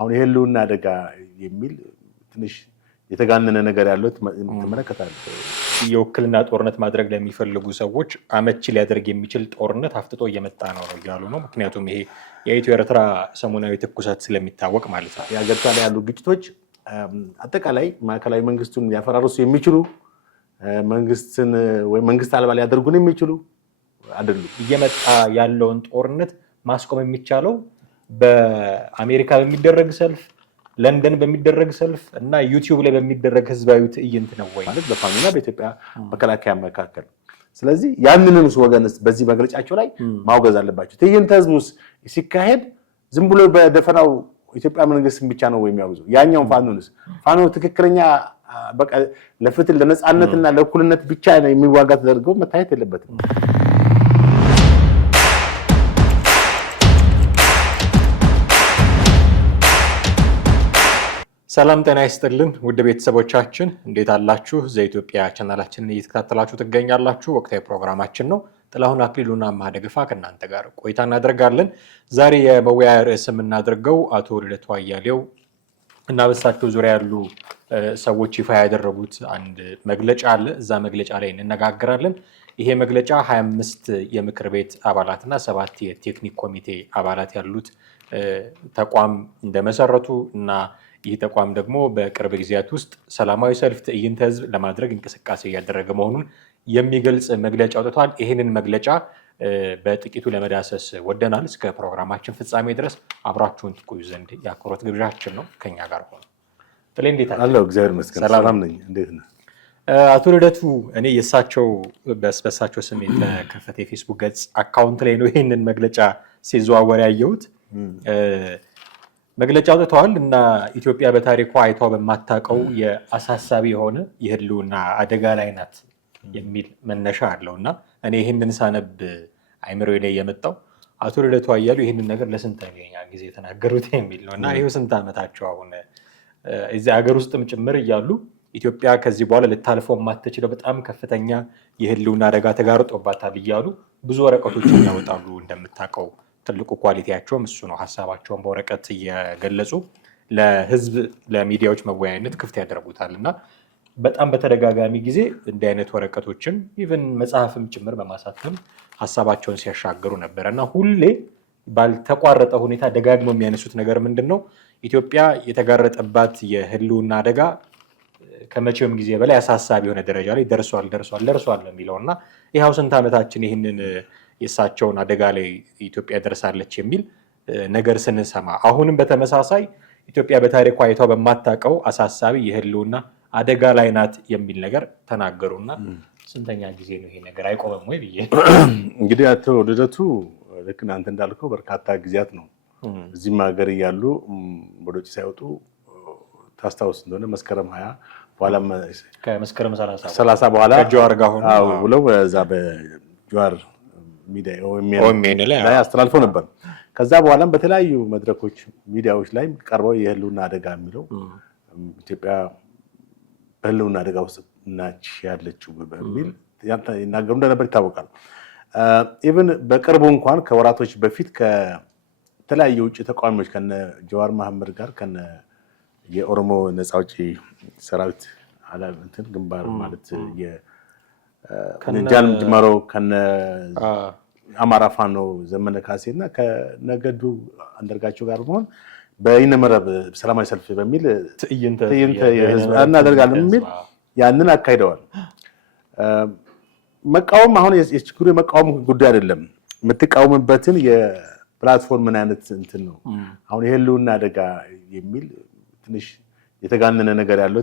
አሁን የህልውና አደጋ የሚል ትንሽ የተጋነነ ነገር ያለው ተመለከታለሁ። የውክልና ጦርነት ማድረግ ለሚፈልጉ ሰዎች አመቺ ሊያደርግ የሚችል ጦርነት አፍጥጦ እየመጣ ነው እያሉ ነው። ምክንያቱም ይሄ የኢትዮ ኤርትራ ሰሞናዊ ትኩሳት ስለሚታወቅ ማለት ነው። የሀገሪቷ ላይ ያሉ ግጭቶች አጠቃላይ ማዕከላዊ መንግስቱን ሊያፈራርሱ የሚችሉ መንግስትን ወይ መንግስት አልባ ሊያደርጉን የሚችሉ አይደሉም። እየመጣ ያለውን ጦርነት ማስቆም የሚቻለው በአሜሪካ በሚደረግ ሰልፍ፣ ለንደን በሚደረግ ሰልፍ እና ዩቲዩብ ላይ በሚደረግ ህዝባዊ ትዕይንት ነው ወይ ማለት በፋኖና በኢትዮጵያ መከላከያ መካከል። ስለዚህ ያንንም ወገንስ በዚህ መግለጫቸው ላይ ማውገዝ አለባቸው። ትዕይንተ ህዝቡስ ሲካሄድ ዝም ብሎ በደፈናው ኢትዮጵያ መንግስትን ብቻ ነው የሚያወግዘው። ያኛው ፋኖ ትክክለኛ በቃ ለፍትህ ለነጻነትና ለእኩልነት ብቻ ነው የሚዋጋ ተደርገው መታየት የለበትም። ሰላም ጤና ይስጥልን ውድ ቤተሰቦቻችን እንዴት አላችሁ? ዘኢትዮጵያ ቻናላችንን እየተከታተላችሁ ትገኛላችሁ። ወቅታዊ ፕሮግራማችን ነው። ጥላሁን አክሊሉና ማደግፋ ከእናንተ ጋር ቆይታ እናደርጋለን። ዛሬ የመወያያ ርዕስ የምናደርገው አቶ ልደቱ አያሌው እና በሳቸው ዙሪያ ያሉ ሰዎች ይፋ ያደረጉት አንድ መግለጫ አለ። እዛ መግለጫ ላይ እንነጋገራለን። ይሄ መግለጫ 25 የምክር ቤት አባላትና 7 የቴክኒክ ኮሚቴ አባላት ያሉት ተቋም እንደመሰረቱ እና ይህ ተቋም ደግሞ በቅርብ ጊዜያት ውስጥ ሰላማዊ ሰልፍ ትዕይንተ ህዝብ ለማድረግ እንቅስቃሴ እያደረገ መሆኑን የሚገልጽ መግለጫ አውጥቷል። ይህንን መግለጫ በጥቂቱ ለመዳሰስ ወደናል። እስከ ፕሮግራማችን ፍጻሜ ድረስ አብራችሁን ትቆዩ ዘንድ የአክብሮት ግብዣችን ነው። ከኛ ጋር ሆኖ ጥሌ እንዴት አለ? እግዚአብሔር ይመስገን ሰላም ነኝ። እንዴት ነህ? አቶ ልደቱ እኔ የእሳቸው በሳቸው ስም የተከፈተ የፌስቡክ ገጽ አካውንት ላይ ነው ይህንን መግለጫ ሲዘዋወር ያየሁት። መግለጫ አውጥተዋል እና ኢትዮጵያ በታሪኳ አይቷ በማታውቀው የአሳሳቢ የሆነ የህልውና አደጋ ላይ ናት የሚል መነሻ አለው እና እኔ ይህንን ሳነብ አይምሮ ላይ የመጣው አቶ ልደቱ አያሌው ይህንን ነገር ለስንተኛ ጊዜ የተናገሩት የሚል ነው እና ይሄው ስንት ዓመታቸው አሁን እዚህ ሀገር ውስጥም ጭምር እያሉ ኢትዮጵያ ከዚህ በኋላ ልታልፈው የማትችለው በጣም ከፍተኛ የህልውና አደጋ ተጋርጦባታል እያሉ ብዙ ወረቀቶችን ያወጣሉ። እንደምታውቀው ትልቁ ኳሊቲያቸውም እሱ ነው። ሀሳባቸውን በወረቀት እየገለጹ ለህዝብ ለሚዲያዎች መወያየነት ክፍት ያደርጉታል እና በጣም በተደጋጋሚ ጊዜ እንዲህ አይነት ወረቀቶችን ኢቨን መጽሐፍም ጭምር በማሳተም ሀሳባቸውን ሲያሻገሩ ነበረ እና ሁሌ ባልተቋረጠ ሁኔታ ደጋግመው የሚያነሱት ነገር ምንድን ነው? ኢትዮጵያ የተጋረጠባት የህልውና አደጋ ከመቼውም ጊዜ በላይ አሳሳቢ የሆነ ደረጃ ላይ ደርሷል የሚለው እና ይኸው ስንት ዓመታችን ይህንን የእሳቸውን አደጋ ላይ ኢትዮጵያ ደርሳለች የሚል ነገር ስንሰማ አሁንም በተመሳሳይ ኢትዮጵያ በታሪኳ አይቷ በማታውቀው አሳሳቢ የህልውና አደጋ ላይ ናት የሚል ነገር ተናገሩና ስንተኛ ጊዜ ነው ይሄ ነገር አይቆምም ወይ ብዬ እንግዲህ አቶ ልደቱ ልክ አንተ እንዳልከው በርካታ ጊዜያት ነው እዚህም ሀገር እያሉ ወደ ውጭ ሳይወጡ ታስታውስ እንደሆነ መስከረም 20 በኋላ ከመስከረም 30 በኋላ ከጀዋር ጋር ሆኖ ብለው በዛ በጀዋር ሚዲያ ኦኤምኤን ላይ አስተላልፈው ነበር። ከዛ በኋላም በተለያዩ መድረኮች ሚዲያዎች ላይ ቀርበው የህልውና አደጋ የሚለው ኢትዮጵያ በህልውና አደጋ ውስጥ ናች ያለችው በሚል ይናገሩ እንደነበር ይታወቃል። ኢቭን በቅርቡ እንኳን ከወራቶች በፊት ከተለያዩ ውጭ ተቃዋሚዎች ከነ ጀዋር መሐመድ ጋር ከነ የኦሮሞ ነፃ አውጪ ሰራዊት እንትን ግንባር ማለት ከነጃን ጅማሮ ከነ አማራ ፋኖ ዘመነ ካሴና ከነገዱ አንደርጋቸው ጋር በመሆን በይነመረብ ሰላማዊ ሰልፍ በሚል ትዕይንተ ህዝብ እናደርጋለን የሚል ያንን አካሂደዋል። መቃወም አሁን የችግሩ የመቃወም ጉዳይ አይደለም። የምትቃወምበትን የፕላትፎርም ምን አይነት እንትን ነው። አሁን የህልውና አደጋ የሚል ትንሽ የተጋነነ ነገር ያለው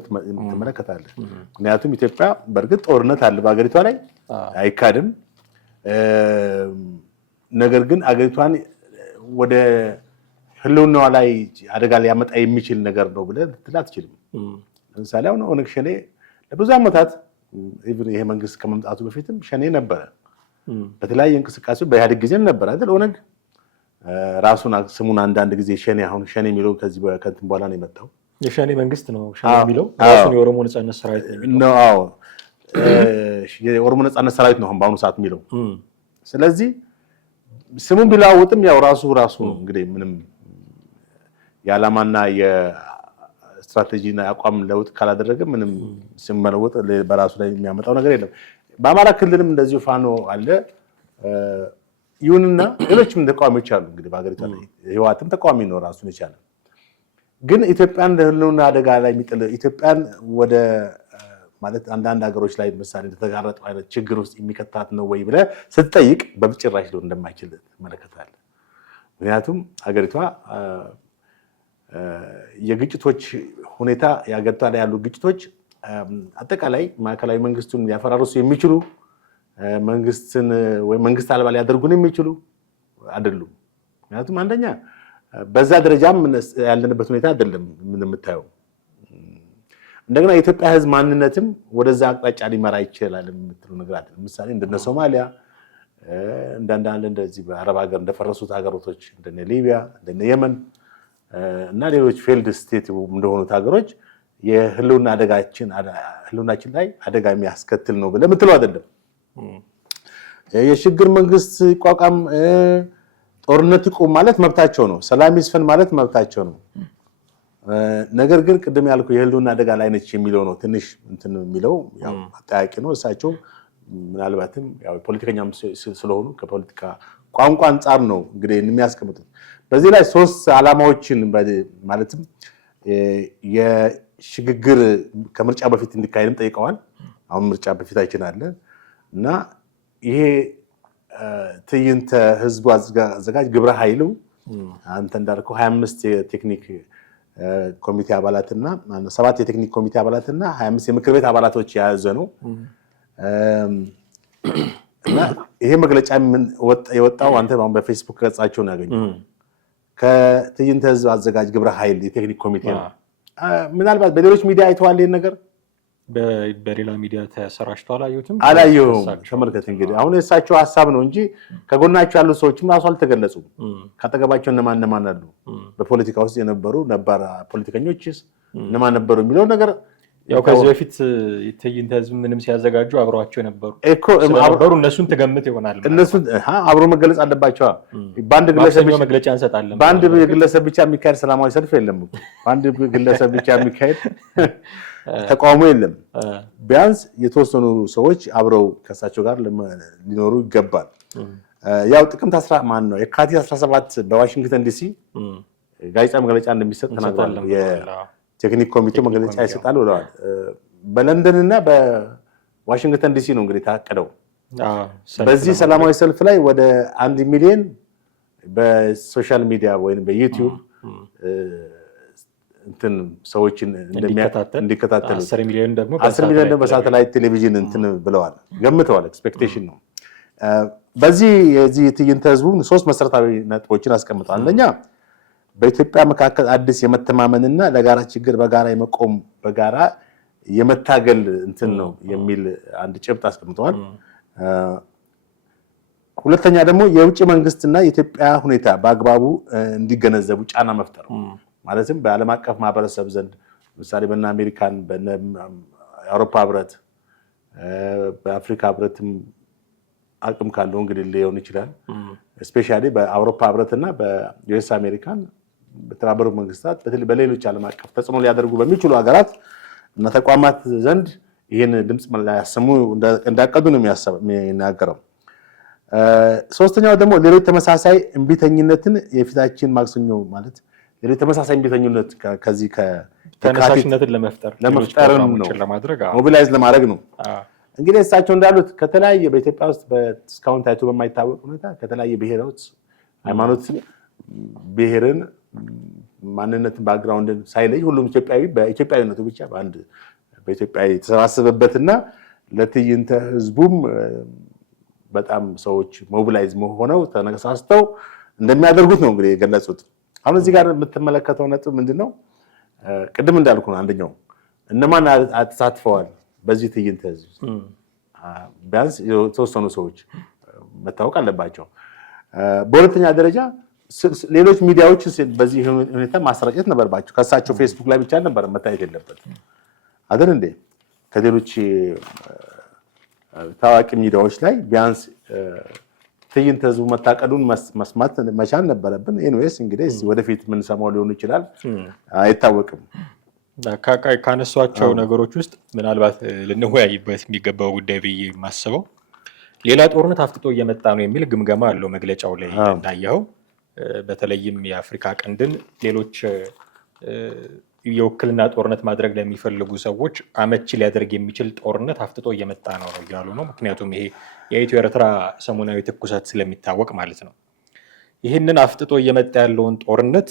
ትመለከታለህ። ምክንያቱም ኢትዮጵያ በእርግጥ ጦርነት አለ በአገሪቷ ላይ አይካድም። ነገር ግን አገሪቷን ወደ ህልውናዋ ላይ አደጋ ሊያመጣ የሚችል ነገር ነው ብለህ ልትል አትችልም። ለምሳሌ አሁን ኦነግ ሸኔ ለብዙ ዓመታት ይሄ መንግስት ከመምጣቱ በፊትም ሸኔ ነበረ። በተለያየ እንቅስቃሴ በኢህአዴግ ጊዜም ነበር አይደል? ኦነግ ራሱን ስሙን አንዳንድ ጊዜ ሸኔ አሁን ሸኔ የሚለው ከዚህ ከእንትን በኋላ ነው የመጣው። የሸኔ መንግስት ነው ሸኔ የሚለው ራሱን የኦሮሞ ነጻነት ሰራዊት ነው። አዎ የኦሮሞ ነጻነት ሰራዊት ነው በአሁኑ ሰዓት የሚለው። ስለዚህ ስሙን ቢለዋውጥም ያው ራሱ ነው እንግዲህ ምንም የዓላማና የስትራቴጂና አቋም ለውጥ ካላደረገ ምንም ሲመለወጥ በራሱ ላይ የሚያመጣው ነገር የለም። በአማራ ክልልም እንደዚሁ ፋኖ አለ። ይሁንና ሌሎችም ተቃዋሚዎች አሉ። እንግዲህ በሀገሪቷ ላይ ህወሓትም ተቃዋሚ ነው ራሱን የቻለ። ግን ኢትዮጵያን ለህልውና አደጋ ላይ የሚጥል ኢትዮጵያን ወደ ማለት አንዳንድ ሀገሮች ላይ ምሳሌ እንደተጋረጠው አይነት ችግር ውስጥ የሚከታት ነው ወይ ብለህ ስትጠይቅ በጭራሽ ሊሆን እንደማይችል ትመለከታለህ። ምክንያቱም ሀገሪቷ የግጭቶች ሁኔታ የሀገሪቷ ላይ ያሉ ግጭቶች አጠቃላይ ማዕከላዊ መንግስቱን ሊያፈራርሱ የሚችሉ መንግስትን ወይ መንግስት አልባ ሊያደርጉን የሚችሉ አይደሉም። ምክንያቱም አንደኛ በዛ ደረጃም ያለንበት ሁኔታ አይደለም የምታየው። እንደገና የኢትዮጵያ ህዝብ ማንነትም ወደዛ አቅጣጫ ሊመራ ይችላል የምትሉ ነገር አለ። ለምሳሌ እንደነ ሶማሊያ እንደአንዳንድ እንደዚህ በአረብ ሀገር እንደፈረሱት ሀገሮች እንደነ ሊቢያ እንደነ የመን እና ሌሎች ፌልድ ስቴት እንደሆኑት ሀገሮች የህልውና ህልውናችን ላይ አደጋ የሚያስከትል ነው ብለህ የምትለው አይደለም። የሽግግር መንግስት ይቋቋም፣ ጦርነት ይቁም ማለት መብታቸው ነው። ሰላም ይስፈን ማለት መብታቸው ነው። ነገር ግን ቅድም ያልኩ የህልውና አደጋ ላይ ነች የሚለው ነው ትንሽ እንትን የሚለው ያው አጠያቂ ነው። እሳቸው ምናልባትም ያው ፖለቲከኛም ስለሆኑ ከፖለቲካ ቋንቋ አንጻር ነው እንግዲህ የሚያስቀምጡት። በዚህ ላይ 3 ዓላማዎችን ማለትም የሽግግር ከምርጫ በፊት እንዲካሄድም ጠይቀዋል። አሁን ምርጫ በፊታችን አለ እና ይሄ ትዕይንተ ህዝቡ አዘጋጅ ግብረ ኃይሉ አንተ እንዳልከው 25 የቴክኒክ ኮሚቴ አባላትና 7 የቴክኒክ ኮሚቴ አባላትና 25 የምክር ቤት አባላቶች የያዘ ነው እና ይሄ መግለጫ የወጣው አንተ አሁን በፌስቡክ ገጻቸው ነው ያገኘው ከትዕይንተ ህዝብ አዘጋጅ ግብረ ኃይል የቴክኒክ ኮሚቴ ነው። ምናልባት በሌሎች ሚዲያ አይተዋል ይሄን ነገር? በሌላ ሚዲያ ተሰራጭቶ አላየሁም። ተመልከት እንግዲህ አሁን የእሳቸው ሀሳብ ነው እንጂ ከጎናቸው ያሉ ሰዎችም ራሱ አልተገለጹም። ካጠገባቸው እነማን አሉ፣ በፖለቲካ ውስጥ የነበሩ ነባር ፖለቲከኞችስ እነማን ነበሩ የሚለው ነገር ያው ከዚህ በፊት ትዕይንተ ህዝብ ምንም ሲያዘጋጁ አብረዋቸው ነበሩ እነሱን ትገምት ይሆናል። እነሱን አብሮ መገለጽ አለባቸው። በአንድ ግለሰብ ብቻ የሚካሄድ ሰላማዊ ሰልፍ የለም። በአንድ ግለሰብ ብቻ የሚካሄድ ተቃውሞ የለም። ቢያንስ የተወሰኑ ሰዎች አብረው ከእሳቸው ጋር ሊኖሩ ይገባል። ያው ጥቅምት የካቲት 17 በዋሽንግተን ዲሲ ጋዜጣ መግለጫ እንደሚሰጥ ተናግሯል። የቴክኒክ ኮሚቴው መግለጫ ይሰጣል ብለዋል። በለንደን እና በዋሽንግተን ዲሲ ነው እንግዲህ ታቀደው። በዚህ ሰላማዊ ሰልፍ ላይ ወደ 1 ሚሊዮን በሶሻል ሚዲያ ወይም በዩቲዩብ እንትን ሰዎችን እንዲከታተሉ 10 ሚሊዮን ደግሞ በሳተላይት ቴሌቪዥን እንትን ብለዋል ገምተዋል። ኤክስፔክቴሽን ነው። በዚህ የዚህ ትዕይንተ ህዝቡ 3 መሰረታዊ ነጥቦችን አስቀምጠዋል። አንደኛ በኢትዮጵያ መካከል አዲስ የመተማመንና ለጋራ ችግር በጋራ የመቆም በጋራ የመታገል እንትን ነው የሚል አንድ ጭብጥ አስቀምጠዋል። ሁለተኛ ደግሞ የውጭ መንግስትና የኢትዮጵያ ሁኔታ በአግባቡ እንዲገነዘቡ ጫና መፍጠር ነው። ማለትም በዓለም አቀፍ ማህበረሰብ ዘንድ ለምሳሌ በእነ አሜሪካን በእነ የአውሮፓ ህብረት በአፍሪካ ህብረትም አቅም ካለው እንግዲህ ሊሆን ይችላል። ስፔሻሊ በአውሮፓ ህብረትና በዩኤስ አሜሪካን በተባበሩት መንግስታት በሌሎች ዓለም አቀፍ ተጽዕኖ ሊያደርጉ በሚችሉ ሀገራት እና ተቋማት ዘንድ ይህን ድምፅ ሊያሰሙ እንዳቀዱ ነው የሚናገረው። ሶስተኛው ደግሞ ሌሎች ተመሳሳይ እምቢተኝነትን የፊታችን ማክሰኞ ማለት ሌሎች ተመሳሳይ እምቢተኝነት ከዚህ ተነሳሽነትን ለመፍጠር ነው ሞቢላይዝ ለማድረግ ነው። እንግዲህ እሳቸው እንዳሉት ከተለያየ በኢትዮጵያ ውስጥ እስካሁን ታይቶ በማይታወቅ ሁኔታ ከተለያየ ብሔሮች ሃይማኖት፣ ብሔርን፣ ማንነትን፣ ባክግራውንድን ሳይለይ ሁሉም ኢትዮጵያዊ በኢትዮጵያዊነቱ ብቻ በአንድ በኢትዮጵያ የተሰባሰበበትና ለትዕይንተ ህዝቡም በጣም ሰዎች ሞቢላይዝ ሆነው ተነሳስተው እንደሚያደርጉት ነው እንግዲህ የገለጹት። አሁን እዚህ ጋር የምትመለከተው ነጥብ ምንድነው? ቅድም እንዳልኩ ነው። አንደኛው እነማን ተሳትፈዋል በዚህ ትዕይንተ ህዝብ? ቢያንስ የተወሰኑ ሰዎች መታወቅ አለባቸው። በሁለተኛ ደረጃ ሌሎች ሚዲያዎች በዚህ ሁኔታ ማሰራጨት ነበርባቸው። ከእሳቸው ፌስቡክ ላይ ብቻ ነበር መታየት የለበት አይደል እንዴ? ከሌሎች ታዋቂ ሚዲያዎች ላይ ቢያንስ ትዕይንተ ህዝቡ መታቀዱን መስማት መቻል ነበረብን። ኤኒዌይስ እንግዲህ ወደፊት ምን ሰማው ሊሆን ይችላል አይታወቅም። ካነሷቸው ነገሮች ውስጥ ምናልባት ልንወያይበት የሚገባው ጉዳይ ብዬ የማስበው ሌላ ጦርነት አፍጥጦ እየመጣ ነው የሚል ግምገማ አለው መግለጫው ላይ እንዳየኸው። በተለይም የአፍሪካ ቀንድን ሌሎች የውክልና ጦርነት ማድረግ ለሚፈልጉ ሰዎች አመቺ ሊያደርግ የሚችል ጦርነት አፍጥጦ እየመጣ ነው እያሉ ነው። ምክንያቱም ይሄ የኢትዮ ኤርትራ ሰሞናዊ ትኩሳት ስለሚታወቅ ማለት ነው። ይህንን አፍጥጦ እየመጣ ያለውን ጦርነት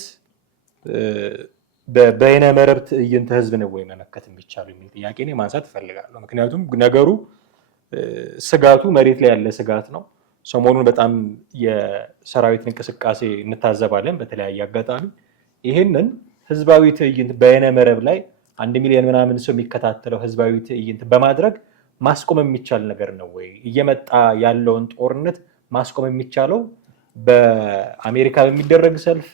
በበይነ መረብ ትዕይንተ ህዝብ ነው ወይ መመከት የሚቻሉ የሚል ጥያቄ እኔ ማንሳት እፈልጋለሁ። ምክንያቱም ነገሩ ስጋቱ መሬት ላይ ያለ ስጋት ነው። ሰሞኑን በጣም የሰራዊት እንቅስቃሴ እንታዘባለን በተለያየ አጋጣሚ። ይህንን ህዝባዊ ትዕይንት በይነ መረብ ላይ 1 ሚሊዮን ምናምን ሰው የሚከታተለው ህዝባዊ ትዕይንት በማድረግ ማስቆም የሚቻል ነገር ነው ወይ? እየመጣ ያለውን ጦርነት ማስቆም የሚቻለው በአሜሪካ በሚደረግ ሰልፍ፣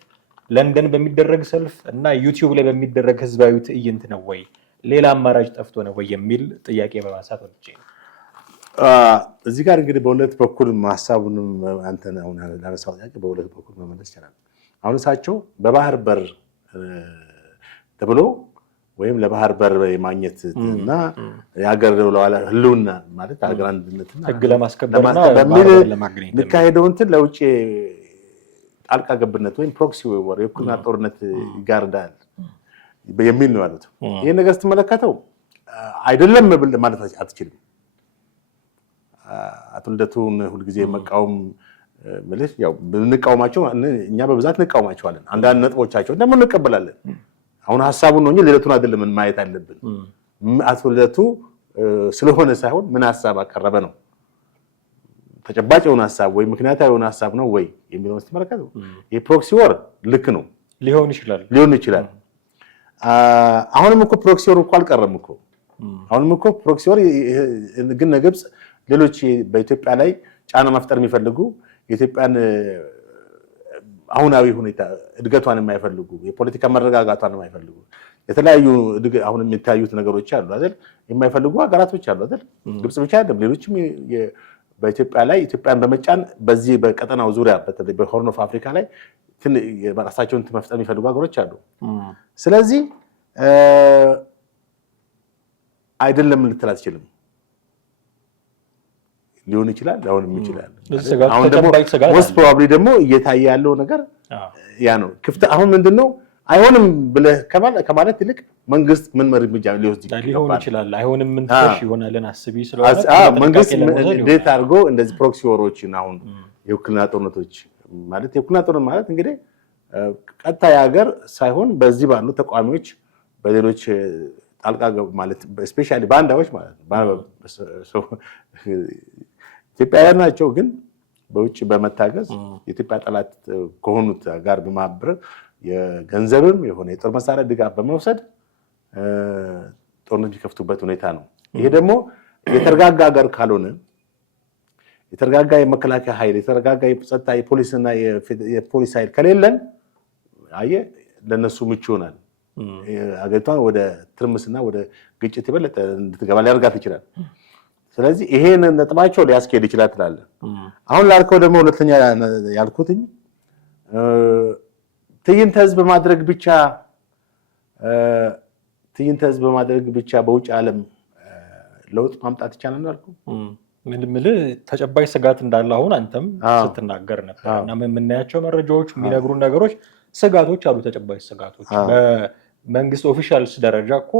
ለንደን በሚደረግ ሰልፍ እና ዩቲዩብ ላይ በሚደረግ ህዝባዊ ትዕይንት ነው ወይ? ሌላ አማራጭ ጠፍቶ ነው ወይ የሚል ጥያቄ በማንሳት ወጥቼ ነው። እዚህ ጋር እንግዲህ በሁለት በኩል ሀሳቡንም አንተ አሁን ላነሳው ጥያቄ በሁለት በኩል መመለስ ይችላል። አሁን እሳቸው በባህር በር ተብሎ ወይም ለባህር በር የማግኘት እና የሀገር ህልውና ማለት ሀገር አንድነትና ህግ ለማስከበርና በሚል የሚካሄደው እንትን ለውጭ ጣልቃ ገብነት ወይም ፕሮክሲ ወር የውክልና ጦርነት ይጋርዳል የሚል ነው ያሉት። ይሄን ነገር ስትመለከተው አይደለም ማለት አትችልም። አቶ ልደቱን ሁልጊዜ መቃወም ማለት ያው ብንቃወማቸው እኛ በብዛት እንቃወማቸዋለን። አንዳንድ ነጥቦቻቸው ደግሞ እንቀበላለን። አሁን ሀሳቡን ነው እንጂ ልደቱን አይደለም ማየት አለብን። አቶ ልደቱ ስለሆነ ሳይሆን ምን ሀሳብ አቀረበ ነው፣ ተጨባጭ የሆነ ሀሳብ ወይ ምክንያታዊ የሆነ ሀሳብ ነው ወይ የሚለውን ስትመለከተው የፕሮክሲ ወር ልክ ነው ሊሆን ይችላል። አሁንም እኮ ፕሮክሲ ወር እኮ አልቀረም እኮ። አሁንም እኮ ፕሮክሲ ወር ግን ግብጽ ሌሎች በኢትዮጵያ ላይ ጫና መፍጠር የሚፈልጉ የኢትዮጵያን አሁናዊ ሁኔታ እድገቷን የማይፈልጉ የፖለቲካ መረጋጋቷን የማይፈልጉ የተለያዩ አሁን የሚታዩት ነገሮች አሉ አይደል? የማይፈልጉ ሀገራቶች አሉ አይደል? ግብጽ ብቻ አይደለም፣ ሌሎችም በኢትዮጵያ ላይ ኢትዮጵያን በመጫን በዚህ በቀጠናው ዙሪያ በተለይ በሆርን ኦፍ አፍሪካ ላይ ራሳቸውን መፍጠር የሚፈልጉ ሀገሮች አሉ። ስለዚህ አይደለም ልትል አትችልም። ሊሆን ይችላል፣ አሁንም ይችላል። አሁን ደግሞ ሞስት ፕሮባብሊ ደግሞ እየታየ ያለው ነገር ያ ነው። ክፍት አሁን ምንድነው አይሆንም ብለህ ከማለት ይልቅ መንግስት ምን እርምጃ ሊወስድ ይችላል? አይሆንም ምን ትሽ ይሆናልን አስቢ ስለሆነ መንግስት እንዴት አድርጎ እንደዚህ ፕሮክሲ ወሮችን አሁን የውክልና ጦርነቶች ማለት የውክልና ጦርነት ማለት እንግዲህ ቀጥታ የሀገር ሳይሆን በዚህ ባሉ ተቋሚዎች በሌሎች ጣልቃ ማለት ስፔሻሊ ባንዳዎች ማለት ነው። ኢትዮጵያውያን ናቸው፣ ግን በውጭ በመታገዝ የኢትዮጵያ ጠላት ከሆኑት ጋር በማበር የገንዘብም የሆነ የጦር መሳሪያ ድጋፍ በመውሰድ ጦርነት የሚከፍቱበት ሁኔታ ነው። ይሄ ደግሞ የተረጋጋ ሀገር ካልሆነ የተረጋጋ የመከላከያ ኃይል የተረጋጋ የጸጥታ የፖሊስና የፖሊስ ኃይል ከሌለን አየህ ለነሱ ምቹ ይሆናል። አገሪቷን ወደ ትርምስና ወደ ግጭት የበለጠ እንድትገባ ሊያደርጋት ይችላል። ስለዚህ ይሄን ነጥባቸው ሊያስኬድ ይችላል ትላለህ። አሁን ላልከው ደግሞ ሁለተኛ ያልኩትኝ ትዕይንተ ህዝብ በማድረግ ብቻ በውጭ ዓለም ለውጥ ማምጣት ይቻላል አልኩ። ምን ተጨባጭ ስጋት እንዳለ አሁን አንተም ስትናገር ነበር እና የምናያቸው መረጃዎች የሚነግሩን ነገሮች ስጋቶች አሉ፣ ተጨባጭ ስጋቶች። በመንግስት ኦፊሻልስ ደረጃ እኮ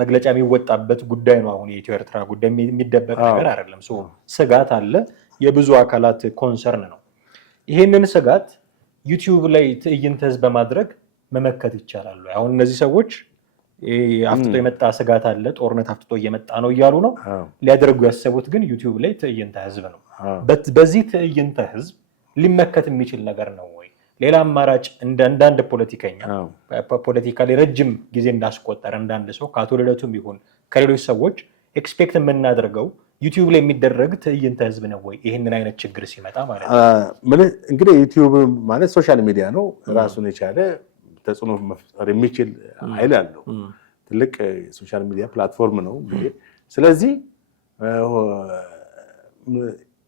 መግለጫ የሚወጣበት ጉዳይ ነው። አሁን የኢትዮ ኤርትራ ጉዳይ የሚደበቅ ነገር አይደለም። ስጋት አለ፣ የብዙ አካላት ኮንሰርን ነው። ይሄንን ስጋት ዩቲዩብ ላይ ትዕይንተ ህዝብ በማድረግ መመከት ይቻላል። አሁን እነዚህ ሰዎች አፍጥጦ የመጣ ስጋት አለ፣ ጦርነት አፍጥጦ እየመጣ ነው እያሉ ነው። ሊያደርጉ ያሰቡት ግን ዩቲዩብ ላይ ትዕይንተ ህዝብ ነው። በዚህ ትዕይንተ ህዝብ ሊመከት የሚችል ነገር ነው ወይ? ሌላ አማራጭ እንዳንድ ፖለቲከኛ ፖለቲካ ላይ ረጅም ጊዜ እንዳስቆጠረ እንዳንድ ሰው ከአቶ ልደቱም ይሁን ከሌሎች ሰዎች ኤክስፔክት የምናደርገው ዩቲዩብ ላይ የሚደረግ ትዕይንተ ህዝብ ነው ወይ? ይህንን አይነት ችግር ሲመጣ ማለት ነው። እንግዲህ ዩቲዩብ ማለት ሶሻል ሚዲያ ነው። ራሱን የቻለ ተጽዕኖ መፍጠር የሚችል ኃይል አለው። ትልቅ ሶሻል ሚዲያ ፕላትፎርም ነው። ስለዚህ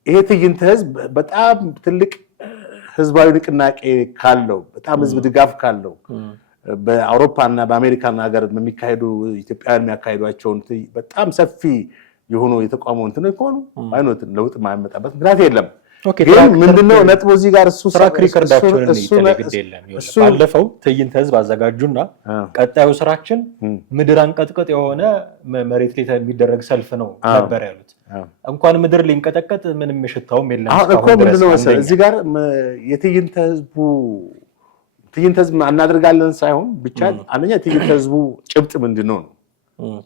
ይሄ ትዕይንተ ህዝብ በጣም ትልቅ ህዝባዊ ንቅናቄ ካለው በጣም ህዝብ ድጋፍ ካለው በአውሮፓና በአሜሪካን ሀገር የሚካሄዱ ኢትዮጵያውያን የሚያካሂዷቸውን በጣም ሰፊ የሆኑ የተቋሙ እንትኖች ከሆኑ አይኖት ለውጥ የማያመጣበት ምክንያት የለም። ግን ምንድነው ነጥቡ እዚህ ጋር እሱ ትራክ ሪከርዳቸውን ባለፈው ትዕይንተ ህዝብ አዘጋጁና ቀጣዩ ስራችን ምድር አንቀጥቅጥ የሆነ መሬት ላይ የሚደረግ ሰልፍ ነው ነበር ያሉት። እንኳን ምድር ሊንቀጠቀጥ ምንም ሽታውም የለም። አሁን እኮ ምንድነው መሰለህ እዚህ ጋር የትዕይንተ ህዝብ እናደርጋለን ሳይሆን ብቻ አንደኛ ትዕይንተ ህዝቡ ጭብጥ ምንድነው ነው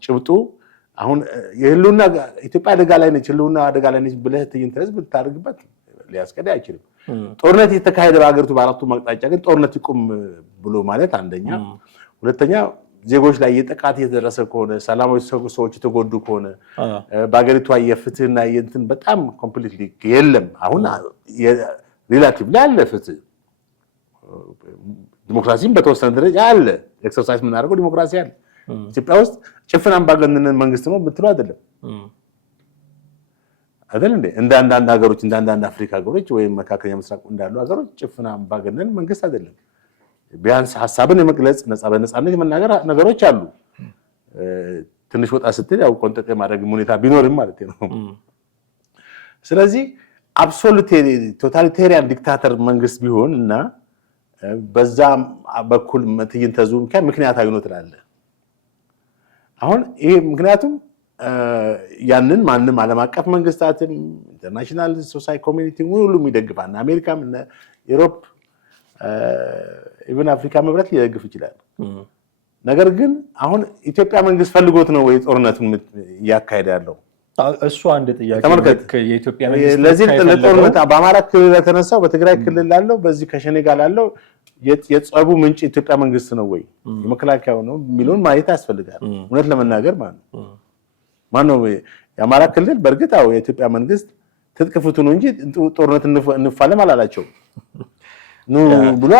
ጭብጡ አሁን የህልውና ኢትዮጵያ አደጋ ላይ ነች፣ ህልውና አደጋ ላይ ነች ብለህ ትዕይንተ ህዝብ ልታደርግበት ሊያስቀድ አይችልም። ጦርነት የተካሄደ በአገሪቱ በአራቱ አቅጣጫ ግን ጦርነት ይቁም ብሎ ማለት አንደኛ፣ ሁለተኛ ዜጎች ላይ የጥቃት የተደረሰ ከሆነ ሰላማዊ ሰዎች የተጎዱ ከሆነ በአገሪቷ የፍትህና የእንትን በጣም ኮምፕሊትሊ የለም። አሁን ሪላቲቭሊ አለ ፍትህ፣ ዲሞክራሲም በተወሰነ ደረጃ አለ። ኤክሰርሳይዝ የምናደርገው ዲሞክራሲ አለ። ኢትዮጵያ ውስጥ ጭፍን አምባገነን መንግስት ነው ብትለው አይደለም እንዴ? እንደ አንዳንድ ሀገሮች እንደ አንዳንድ አፍሪካ ሀገሮች ወይም መካከለኛ ምስራቅ እንዳሉ ሀገሮች ጭፍን አምባገነን መንግስት አይደለም። ቢያንስ ሀሳብን የመግለጽ በነፃነት የመናገር ነገሮች አሉ። ትንሽ ወጣ ስትል ያው ቆንጠጥ የማድረግ ሁኔታ ቢኖርም ማለት ነው። ስለዚህ አብሶሉት ቶታሊቴሪያን ዲክታተር መንግስት ቢሆን እና በዛ በኩል ትዕይንተ ህዝቡ ምክንያታዊ ነው ትላለህ። አሁን ይሄ ምክንያቱም ያንን ማንም ዓለም አቀፍ መንግስታትም ኢንተርናሽናል ሶሳይቲ ኮሚኒቲ ሁሉም ይደግፋል። አሜሪካም እና ዩሮፕ ኢቭን አፍሪካ ህብረት ሊደግፍ ይችላል። ነገር ግን አሁን ኢትዮጵያ መንግስት ፈልጎት ነው ወይ ጦርነቱን እያካሄደ ያለው? እሱ አንድ ጥያቄ የኢትዮጵያ መንግስት ለዚህ ለጦርነት በአማራ ክልል ለተነሳው በትግራይ ክልል ላለው በዚህ ከሸኔ ጋር ላለው የጸቡ ምንጭ ኢትዮጵያ መንግስት ነው ወይ የመከላከያው ነው የሚለውን ማየት ያስፈልጋል። እውነት ለመናገር ማነው የአማራ ክልል በእርግጥ አዎ የኢትዮጵያ መንግስት ትጥቅ ፍቱ ነው እንጂ ጦርነት እንፋለም አላላቸው ነው ብሎ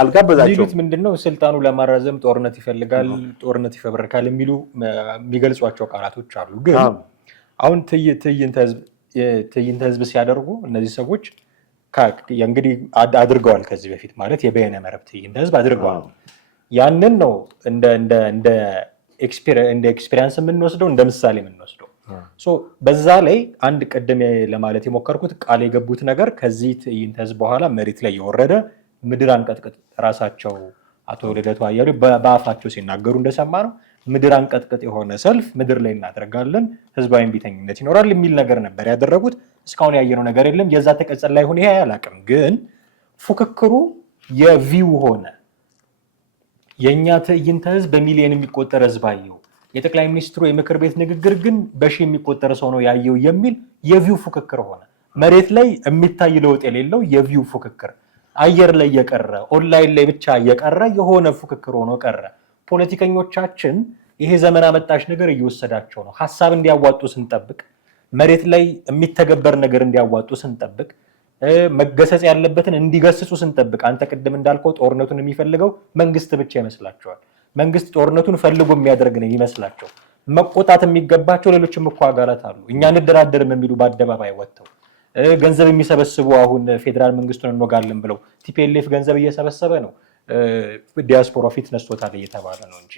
አልጋበዛቸው። ሊሉት ምንድነው ስልጣኑ ለማራዘም ጦርነት ይፈልጋል፣ ጦርነት ይፈበርካል የሚሉ የሚገልጿቸው ቃላቶች አሉ። ግን አሁን ትዕይንተ ህዝብ ሲያደርጉ እነዚህ ሰዎች እንግዲህ አድርገዋል ከዚህ በፊት ማለት የበየነ መረብ ትዕይንተ ህዝብ አድርገዋል። ያንን ነው እንደ ኤክስፒሪየንስ የምንወስደው እንደ ምሳሌ የምንወስደው። በዛ ላይ አንድ ቀደም ለማለት የሞከርኩት ቃል የገቡት ነገር ከዚህ ትዕይንተ ህዝብ በኋላ መሬት ላይ የወረደ ምድር አንቀጥቅጥ ራሳቸው አቶ ልደቱ አያሌው በአፋቸው ሲናገሩ እንደሰማ ነው ምድር አንቀጥቅጥ የሆነ ሰልፍ ምድር ላይ እናደርጋለን፣ ህዝባዊ እምቢተኝነት ይኖራል የሚል ነገር ነበር ያደረጉት። እስካሁን ያየነው ነገር የለም። የዛ ተቀጽል ላይ ሆነ ይሄ አላውቅም። ግን ፉክክሩ የቪው ሆነ። የኛ ትዕይንተ ህዝብ በሚሊዮን የሚቆጠር ህዝብ አየው። የጠቅላይ ሚኒስትሩ የምክር ቤት ንግግር ግን በሺ የሚቆጠር ሰው ነው ያየው የሚል የቪው ፉክክር ሆነ። መሬት ላይ የሚታይ ለውጥ የሌለው የቪው ፉክክር፣ አየር ላይ የቀረ ኦንላይን ላይ ብቻ የቀረ የሆነ ፉክክር ሆኖ ቀረ። ፖለቲከኞቻችን ይሄ ዘመን አመጣሽ ነገር እየወሰዳቸው ነው። ሀሳብ እንዲያዋጡ ስንጠብቅ፣ መሬት ላይ የሚተገበር ነገር እንዲያዋጡ ስንጠብቅ፣ መገሰጽ ያለበትን እንዲገስጹ ስንጠብቅ፣ አንተ ቅድም እንዳልከው ጦርነቱን የሚፈልገው መንግስት ብቻ ይመስላቸዋል። መንግስት ጦርነቱን ፈልጎ የሚያደርግ ነው ይመስላቸው። መቆጣት የሚገባቸው ሌሎችም እኮ አካላት አሉ። እኛ እንደራደርም የሚሉ በአደባባይ ወጥተው ገንዘብ የሚሰበስቡ አሁን ፌዴራል መንግስቱን እንወጋለን ብለው ቲፒኤልኤፍ ገንዘብ እየሰበሰበ ነው። ዲያስፖራ ፊት ነስቶታል እየተባለ ነው እንጂ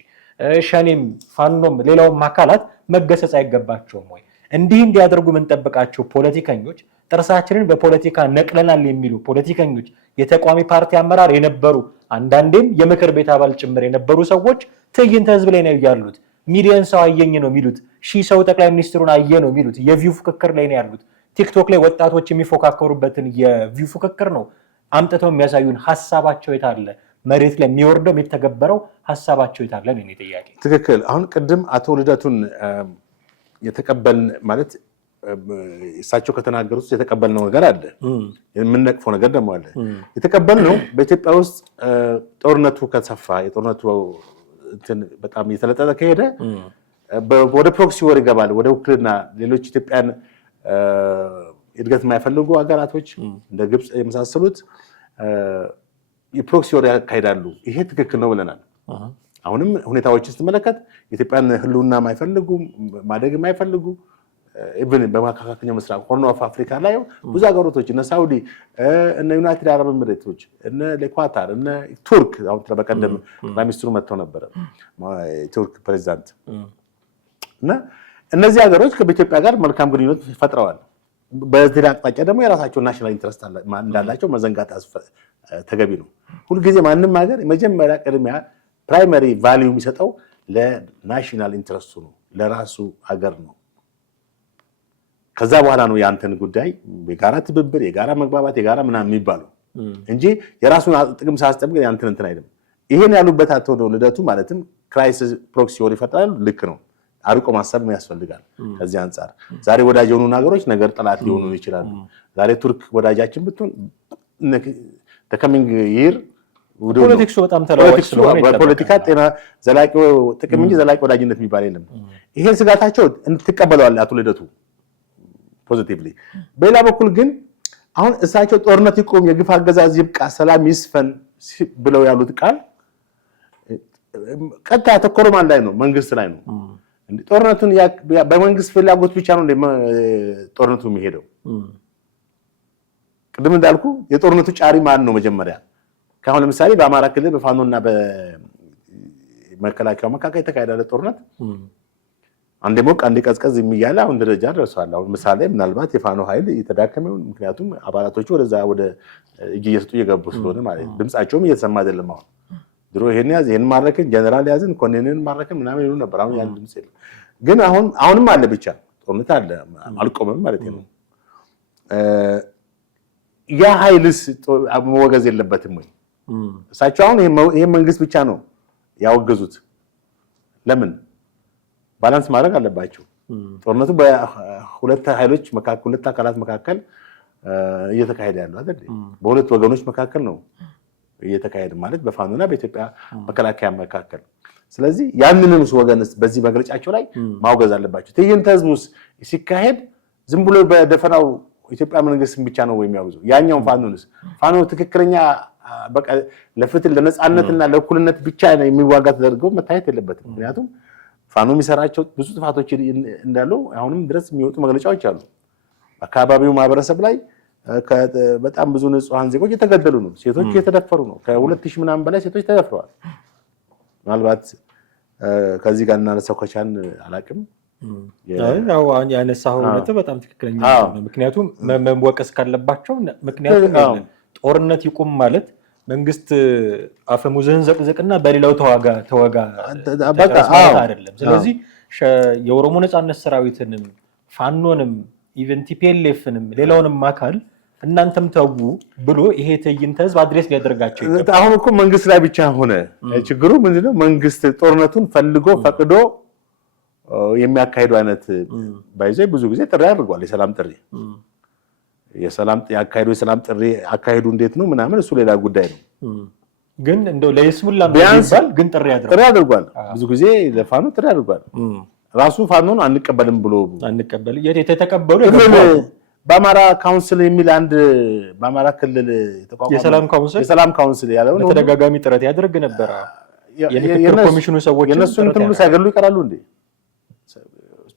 ሸኔም ፋኖም ሌላውም አካላት መገሰጽ አይገባቸውም ወይ? እንዲህ እንዲያደርጉ የምንጠብቃቸው ፖለቲከኞች፣ ጥርሳችንን በፖለቲካ ነቅለናል የሚሉ ፖለቲከኞች፣ የተቋሚ ፓርቲ አመራር የነበሩ አንዳንዴም የምክር ቤት አባል ጭምር የነበሩ ሰዎች ትዕይንተ ህዝብ ላይ ነው ያሉት። ሚሊዮን ሰው አየኝ ነው የሚሉት። 1000 ሰው ጠቅላይ ሚኒስትሩን አየ ነው የሚሉት። የቪው ፉክክር ላይ ነው ያሉት። ቲክቶክ ላይ ወጣቶች የሚፎካከሩበትን የቪው ፉክክር ነው አምጥተው የሚያሳዩን። ሀሳባቸው የታለ? መሬት ላይ የሚወርደው የሚተገበረው ሀሳባቸው የታለ ነው ጥያቄ። ትክክል። አሁን ቅድም አቶ ልደቱን የተቀበልን ማለት እሳቸው ከተናገሩት የተቀበልነው ነገር አለ፣ የምንነቅፈው ነገር ደግሞ አለ። የተቀበልነው በኢትዮጵያ ውስጥ ጦርነቱ ከሰፋ የጦርነቱ በጣም እየተለጠጠ ከሄደ ወደ ፕሮክሲ ወር ይገባል። ወደ ውክልና ሌሎች ኢትዮጵያን እድገት የማይፈልጉ ሀገራቶች እንደ ግብፅ የመሳሰሉት የፕሮክሲ ወር ያካሂዳሉ። ይሄ ትክክል ነው ብለናል። አሁንም ሁኔታዎችን ስትመለከት የኢትዮጵያን ህልውና የማይፈልጉ ማደግ የማይፈልጉ ኢቭን በመካከለኛው ምስራቅ ሆርን ኦፍ አፍሪካ ላይ ብዙ ሀገሮች እነ ሳውዲ እነ ዩናይትድ አረብ ኤሚሬቶች እነ ኳታር እነ ቱርክ አሁን በቀደም ጠቅላይ ሚኒስትሩ መጥተው ነበረ ቱርክ ፕሬዚዳንት እና እነዚህ ሀገሮች ከኢትዮጵያ ጋር መልካም ግንኙነት ፈጥረዋል። በዚህ አቅጣጫ ደግሞ የራሳቸው ናሽናል ኢንትረስት እንዳላቸው መዘንጋት ተገቢ ነው። ሁልጊዜ ማንም ሀገር መጀመሪያ ቅድሚያ ፕራይመሪ ቫልዩ የሚሰጠው ለናሽናል ኢንትረስቱ ነው፣ ለራሱ ሀገር ነው። ከዛ በኋላ ነው ያንተን ጉዳይ የጋራ ትብብር፣ የጋራ መግባባት፣ የጋራ ምናምን የሚባለው እንጂ የራሱን ጥቅም ሳያስጠብቅ ያንተን እንትን አይደለም። ይሄን ያሉበት አቶ ልደቱ ማለትም ክራይሲስ ፕሮክሲ ወር ይፈጥራሉ። ልክ ነው። አርቆ ማሰብ ያስፈልጋል። ከዚህ አንፃር ዛሬ ወዳጅ የሆኑ ነገሮች ነገር ጠላት ሊሆኑ ይችላሉ። ዛሬ ቱርክ ወዳጃችን ብትሆን ተከሚንግ ይር ፖለቲክሱ በጣም ተለዋዋጭ ስለሆነ በፖለቲካ ጤና ዘላቂ ጥቅም እንጂ ዘላቂ ወዳጅነት የሚባል የለም። ይሄን ስጋታቸው ትቀበለዋል አቶ ልደቱ ፖዚቲቭሊ። በሌላ በኩል ግን አሁን እሳቸው ጦርነት ይቆም፣ የግፍ አገዛዝ ይብቃ፣ ሰላም ይስፈን ብለው ያሉት ቃል ቀጥታ ያተኮረው ማን ላይ ነው? መንግስት ላይ ነው። ጦርነቱን በመንግስት ፍላጎት ብቻ ነው ጦርነቱ የሚሄደው። ቅድም እንዳልኩ የጦርነቱ ጫሪ ማን ነው? መጀመሪያ ካሁን ለምሳሌ በአማራ ክልል በፋኖና በመከላከያው መካከል የተካሄደ ጦርነት አንዴ ሞቅ አንዴ ቀዝቀዝ የሚያለ አሁን ደረጃ ደርሷል። አሁን ምሳሌ ምናልባት የፋኖ ኃይል እየተዳከመ ምክንያቱም አባላቶቹ ወደዛ ወደ እጅ እየሰጡ እየገቡ ስለሆነ ማለት ድምጻቸውም እየተሰማ አይደለም። አሁን ድሮ ይሄን ያዝ ይሄን ማረከን ጀነራል ያዝን ኮሎኔልን ማረከን ምናምን ይሉ ነበር። አሁን ያን ድምጽ የለም። ግን አሁንም አለ፣ ብቻ ጦርነት አለ፣ አልቆመም ማለት ነው። ያ ኃይልስ መወገዝ የለበትም ወይ? እሳቸው አሁን ይሄ መንግስት ብቻ ነው ያወገዙት። ለምን? ባላንስ ማድረግ አለባቸው። ጦርነቱ በሁለት ኃይሎች መካከል ሁለት አካላት መካከል እየተካሄደ ያለው አይደል? በሁለት ወገኖች መካከል ነው እየተካሄደ ማለት በፋኖና በኢትዮጵያ መከላከያ መካከል። ስለዚህ ያንንም ወገንስ በዚህ መግለጫቸው ላይ ማውገዝ አለባቸው። ትዕይንተ ህዝቡስ ሲካሄድ ዝም ብሎ በደፈናው ኢትዮጵያ መንግስትን ብቻ ነው የሚያወግዘው? ያኛው ፋኖንስ ፋኖ ትክክለኛ በቃ ለፍትህ ለነጻነትና ለእኩልነት ብቻ ነው የሚዋጋ ተደርገው መታየት የለበትም። ምክንያቱም ፋኖ የሚሰራቸው ብዙ ጥፋቶች እንዳለው አሁንም ድረስ የሚወጡ መግለጫዎች አሉ። አካባቢው ማህበረሰብ ላይ በጣም ብዙ ንጹሃን ዜጎች የተገደሉ ነው። ሴቶች የተደፈሩ ነው። ከ2000 ምናምን በላይ ሴቶች ተደፍረዋል። ምናልባት ከዚህ ጋር እናነሳው ከቻን አላቅም። ያው ያነሳው ነጥብ በጣም ትክክለኛ ነው። ምክንያቱም መወቀስ ካለባቸው ምክንያቱም ጦርነት ይቁም ማለት መንግስት አፈሙዝህን ዘቅዘቅና በሌላው ተወጋ አይደለም። ስለዚህ የኦሮሞ ነጻነት ሰራዊትንም ፋኖንም ኢቨን ቲፒኤልኤፍንም ሌላውንም አካል እናንተም ተጉ ብሎ ይሄ ትዕይንተ ህዝብ አድሬስ ሊያደርጋቸው ይገባል። አሁን እኮ መንግስት ላይ ብቻ ሆነ ችግሩ ምንድነው? መንግስት ጦርነቱን ፈልጎ ፈቅዶ የሚያካሂዱ አይነት ባይዘይ ብዙ ጊዜ ጥሪ አድርጓል። የሰላም ጥሪ የሰላም ጥሪ አካሄዱ እንዴት ነው ምናምን እሱ ሌላ ጉዳይ ነው። ግን እንደው ለይስሙላ ቢባል ግን ጥሪ አድርጓል። ብዙ ጊዜ ለፋኖ ጥሪ አድርጓል። ራሱ ፋኖን አንቀበልም ብሎ የተቀበሉ በአማራ ካውንስል የሚል አንድ በአማራ ክልል የተቋቋመ የሰላም ካውንስል ያለው ተደጋጋሚ ጥረት ያደርግ ነበር። የምክክር ኮሚሽኑ ሰዎች የነሱን ትምሉ ሳይገሉ ይቀራሉ እንዴ?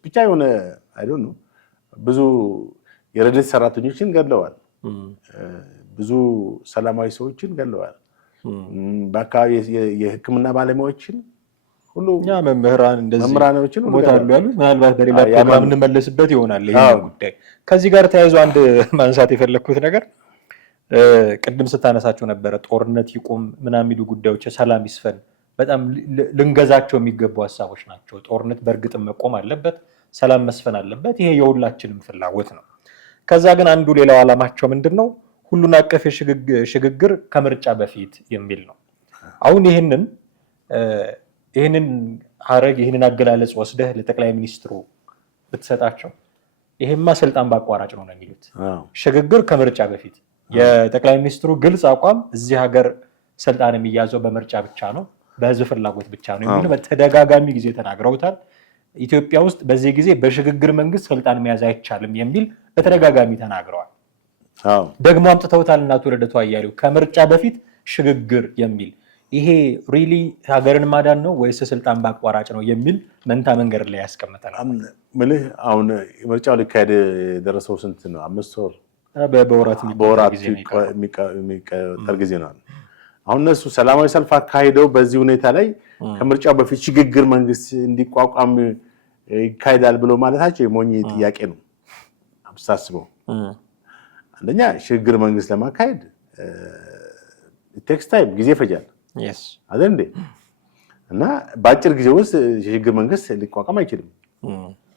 ብቻ የሆነ አይ ዶንት ኖ ብዙ የረድኤት ሰራተኞችን ገድለዋል። ብዙ ሰላማዊ ሰዎችን ገድለዋል። በአካባቢ የሕክምና ባለሙያዎችን ሁሉ መምህራን እንደዚህ ሞታሉ ያሉት ምናልባት በሌላ ፕሮግራም እንመለስበት ይሆናል ይሄን ጉዳይ። ከዚህ ጋር ተያይዞ አንድ ማንሳት የፈለኩት ነገር ቅድም ስታነሳቸው ነበረ ጦርነት ይቁም ምናምን የሚሉ ጉዳዮች፣ ሰላም ይስፈን በጣም ልንገዛቸው የሚገቡ ሀሳቦች ናቸው። ጦርነት በእርግጥም መቆም አለበት፣ ሰላም መስፈን አለበት። ይሄ የሁላችንም ፍላጎት ነው። ከዛ ግን አንዱ ሌላው ዓላማቸው ምንድን ነው? ሁሉን አቀፍ ሽግግር ከምርጫ በፊት የሚል ነው። አሁን ይህንን ሀረግ ይህንን አገላለጽ ወስደህ ለጠቅላይ ሚኒስትሩ ብትሰጣቸው ይሄማ ስልጣን በአቋራጭ ነው የሚሉት። ሽግግር ከምርጫ በፊት የጠቅላይ ሚኒስትሩ ግልጽ አቋም እዚህ ሀገር ስልጣን የሚያዘው በምርጫ ብቻ ነው፣ በህዝብ ፍላጎት ብቻ ነው የሚል በተደጋጋሚ ጊዜ ተናግረውታል። ኢትዮጵያ ውስጥ በዚህ ጊዜ በሽግግር መንግስት ስልጣን መያዝ አይቻልም የሚል በተደጋጋሚ ተናግረዋል። ደግሞ አምጥተውታል። እናቱ ልደቱ አያሌው ከምርጫ በፊት ሽግግር የሚል ይሄ ሪሊ ሀገርን ማዳን ነው ወይስ ስልጣን በአቋራጭ ነው የሚል መንታ መንገድ ላይ ያስቀምጠናል። ምልህ አሁን ምርጫው ሊካሄድ የደረሰው ስንት ነው? 5 ወር በወራት የሚቀር ጊዜ ነው። አሁን እነሱ ሰላማዊ ሰልፍ አካሂደው በዚህ ሁኔታ ላይ ከምርጫው በፊት ሽግግር መንግስት እንዲቋቋም ይካሄዳል ብሎ ማለታቸው የሞኝ ጥያቄ ነው። አብሳስበው አንደኛ ሽግግር መንግስት ለማካሄድ ቴክስ ታይም ጊዜ ይፈጃል አይደል እንዴ? እና በአጭር ጊዜ ውስጥ ሽግግር መንግስት ሊቋቋም አይችልም።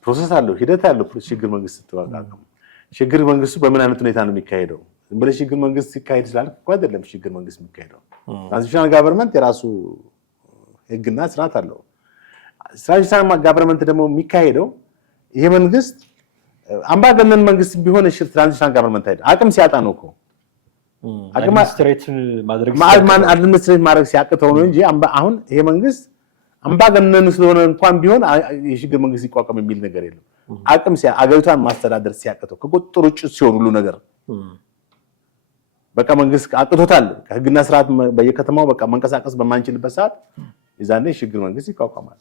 ፕሮሰስ አለው፣ ሂደት አለው። ሽግግር መንግስት ስትቋቋም ሽግግር መንግስቱ በምን አይነት ሁኔታ ነው የሚካሄደው? ዝም ብለህ ሽግግር መንግስት ሲካሄድ ስላልክ እኮ አይደለም ሽግግር መንግስት የሚካሄደው። ትራንዚሽናል ጋቨርንመንት የራሱ ህግና ስርዓት አለው። ትራንዚሽናል ጋቨርንመንት ደግሞ የሚካሄደው ይሄ መንግስት አምባገነን መንግስት ቢሆን ትራንዚሽናል ጋቨርንመንት አይደል፣ አቅም ሲያጣ ነው እኮ አድሚኒስትሬት ማድረግ ሲያቅተው ነው እንጂ አሁን ይሄ መንግስት አምባገነን ስለሆነ እንኳን ቢሆን የሽግግር መንግስት ይቋቋም የሚል ነገር የለም። አቅም አገሪቷን ማስተዳደር ሲያቅተው ከቁጥጥር ውጭ ሲሆን ሁሉ ነገር በቃ መንግስት አቅቶታል። ከህግና ስርዓት በየከተማው በቃ መንቀሳቀስ በማንችልበት ሰዓት የዛኔ የሽግግር መንግስት ይቋቋማል።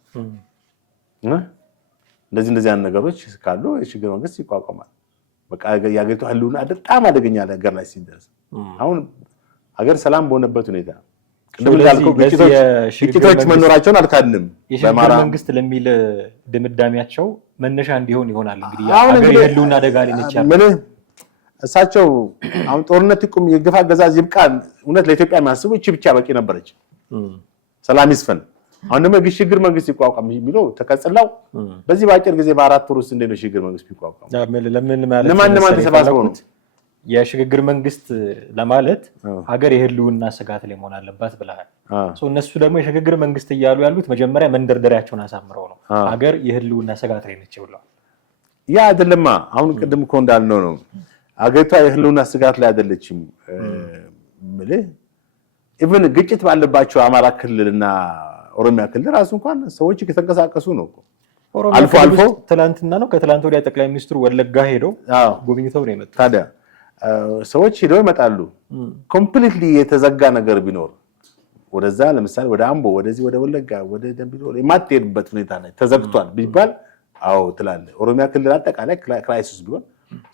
እንደዚህ አይነት ነገሮች ካሉ የሽግግር መንግስት ይቋቋማል። በቃ የሀገሪቷ ህልውና በጣም አደገኛ ነገር ላይ ሲደርስ አሁን ሀገር ሰላም በሆነበት ሁኔታ ቅድም እንዳልከው ግጭቶች መኖራቸውን አልካድንም። የሽግግር መንግስት ለሚል ድምዳሜያቸው መነሻ እንዲሆን ይሆናል። እንግዲህ ሀገር የህልውና አደጋ ላይ ነች ያለው እሳቸው አሁን ጦርነት ይቁም፣ የግፍ አገዛዝ ይብቃ፣ እውነት ለኢትዮጵያ የሚያስቡ እቺ ብቻ በቂ ነበረች፣ ሰላም ይስፈን። አሁን ደግሞ የሽግግር መንግስት ይቋቋም የሚለው ተቀጽላው በዚህ በአጭር ጊዜ በ4 ወር ውስጥ እንዴት ነው የሽግግር መንግስት ይቋቋም? ለማን ተሰባስበው ነው? የሽግግር መንግስት ለማለት ሀገር የህልውና ስጋት ላይ መሆን አለባት ብለሃል። እነሱ ደግሞ የሽግግር መንግስት እያሉ ያሉት መጀመሪያ መንደርደሪያቸውን አሳምረው ነው ሀገር የህልውና ስጋት ላይ ነች ብለዋል። ያ አይደለማ። አሁን ቅድም እኮ እንዳልነው ነው ሀገሪቷ የህልውና ስጋት ላይ አይደለችም። ኢቭን ግጭት ባለባቸው አማራ ክልልና ኦሮሚያ ክልል ራሱ እንኳን ሰዎች እየተንቀሳቀሱ ነው። አልፎ ትላንትና ነው ከትላንት ወዲያ ጠቅላይ ሚኒስትሩ ወለጋ ሄደው ጎብኝተው ነው የመጡት። ታዲያ ሰዎች ሄደው ይመጣሉ። ኮምፕሊትሊ የተዘጋ ነገር ቢኖር ወደዛ ለምሳሌ ወደ አምቦ፣ ወደዚህ ወደ ወለጋ፣ ወደ ደምቢዶሎ የማትሄድበት ሁኔታ ላይ ተዘግቷል ቢባል አዎ ትላለህ። ኦሮሚያ ክልል አጠቃላይ ክራይሲስ ቢሆን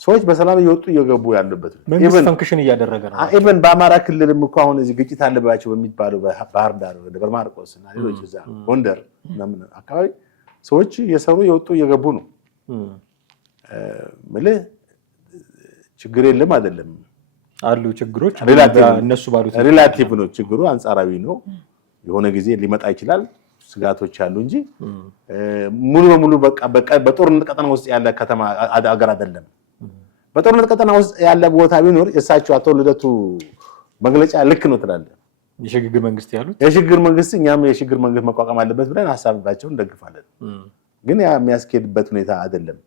ሰዎች በሰላም እየወጡ እየገቡ ያሉበት መንግስት ፈንክሽን እያደረገ ነው። ኢቭን በአማራ ክልልም እኮ አሁን እዚህ ግጭት አለባቸው በሚባለው ባህር ዳር፣ ደብረ ማርቆስ እና ሌሎች እዛ ጎንደር ምናምን አካባቢ ሰዎች እየሰሩ እየወጡ እየገቡ ነው። ምልህ ችግር የለም አይደለም፣ አሉ ችግሮች። እነሱ ባሉት ሪላቲቭ ነው ችግሩ፣ አንጻራዊ ነው። የሆነ ጊዜ ሊመጣ ይችላል ስጋቶች አሉ እንጂ ሙሉ በሙሉ በቃ በጦርነት ቀጠና ውስጥ ያለ ከተማ አገር አይደለም። በጦርነት ቀጠና ውስጥ ያለ ቦታ ቢኖር የእሳቸው አቶ ልደቱ መግለጫ ልክ ነው ትላለህ። የሽግግር መንግስት ያሉት የሽግግር መንግስት እኛም የሽግግር መንግስት መቋቋም አለበት ብለን ሀሳባቸውን እንደግፋለን። ግን ያ የሚያስኬድበት ሁኔታ አይደለም።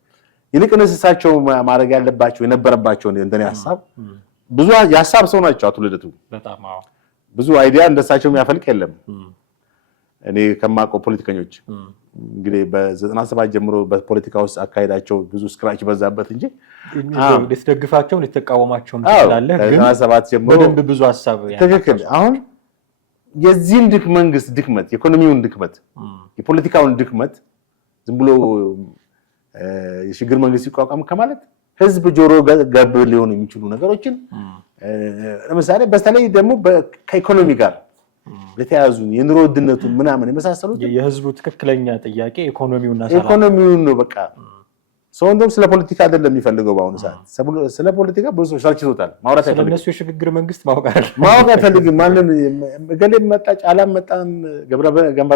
ይልቅንስ እሳቸው ማድረግ ያለባቸው የነበረባቸው እንደኔ ሀሳብ ብዙ የሀሳብ ሰው ናቸው አቶ ልደቱ። በጣም ብዙ አይዲያ እንደሳቸው የሚያፈልቅ የለም። እኔ ከማውቀው ፖለቲከኞች እንግዲህ በ97 ጀምሮ በፖለቲካ ውስጥ አካሄዳቸው ብዙ ስክራች በዛበት እንጂ ልትደግፋቸው ልትቃወማቸውም ትችላለህ። ግን 97 ጀምሮ በደንብ ብዙ ሀሳብ ትክክል። አሁን የዚህን መንግስት ድክመት፣ የኢኮኖሚውን ድክመት፣ የፖለቲካውን ድክመት ዝም ብሎ የሽግግር መንግስት ይቋቋም ከማለት ህዝብ ጆሮ ገብ ሊሆኑ የሚችሉ ነገሮችን ለምሳሌ በተለይ ደግሞ ከኢኮኖሚ ጋር ለተያዙ የኑሮ ውድነቱን ምናምን የመሳሰሉት የህዝቡ ትክክለኛ ጥያቄ ኢኮኖሚውና ኢኮኖሚውን ነው። በቃ ሰው እንደውም ስለ ፖለቲካ አይደለም የሚፈልገው በአሁኑ ሰዓት። ስለ ፖለቲካ ብዙ ሰው ሰልችቶታል። ማውራት አይፈልግም። ስለነሱ የሽግግር መንግስት ማወቅ አይፈልግም። ማንም ገሌ መጣ፣ ጫላም መጣም፣ ገብረ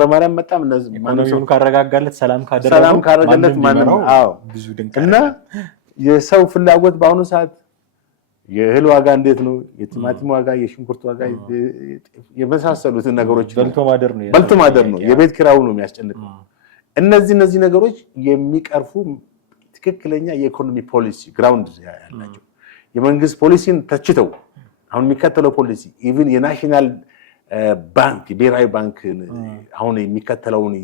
ማርያም መጣም ኢኮኖሚውን ካረጋጋለት ሰላም ካደረገለት ማንም ብዙ ድንቅ እና የሰው ፍላጎት በአሁኑ ሰዓት የእህል ዋጋ እንዴት ነው? የቲማቲም ዋጋ፣ የሽንኩርት ዋጋ የመሳሰሉትን ነገሮች በልቶ ማደር ነው። የቤት ኪራዩ ነው የሚያስጨንቀው። እነዚህ ነገሮች የሚቀርፉ ትክክለኛ የኢኮኖሚ ፖሊሲ ግራውንድ ያላቸው የመንግስት ፖሊሲን ተችተው አሁን የሚከተለው ፖሊሲ ኢቭን የናሽናል ባንክ የብሔራዊ ባንክ አሁን የሚከተለውን